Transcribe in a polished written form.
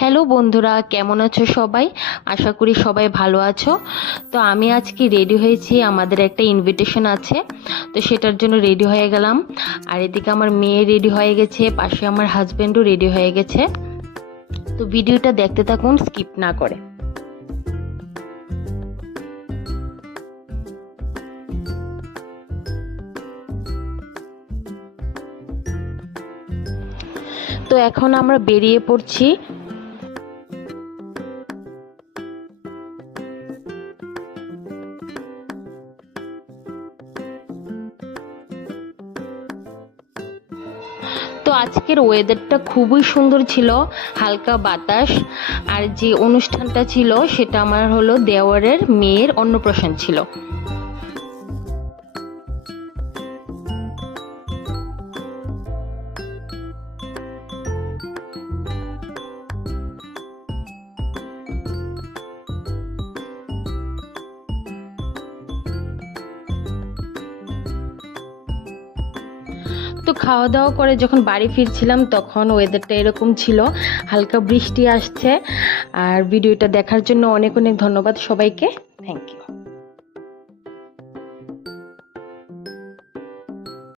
Hello বন্ধুরা, কেমন আছো সবাই? আশা করি সবাই ভালো আছো। তো আমি আজকে রেডি হয়েছি, আমাদের একটা ইনভিটেশন আছে, তো সেটার জন্য রেডি হয়ে গেলাম। আর এদিকে আমার মেয়ে রেডি হয়ে গেছে, পাশে আমার হাজবেন্ডও রেডি হয়ে গেছে। তো ভিডিওটা দেখতে থাকুন স্কিপ না করে। তো এখন আমরা বেরিয়ে পড়ছি। তো আজকের ওয়েদারটা খুবই সুন্দর ছিল, হালকা বাতাস। আর যে অনুষ্ঠানটা ছিল সেটা আমার হলো দেওয়ারের মেয়ের অন্নপ্রাশন ছিল। তো খাওয়া দাওয়া করে যখন বাড়ি ফিরছিলাম তখন ওয়েদারটা এরকম ছিল, হালকা বৃষ্টি আসছে। আর ভিডিওটা দেখার জন্য অনেক অনেক ধন্যবাদ সবাইকে। Thank you.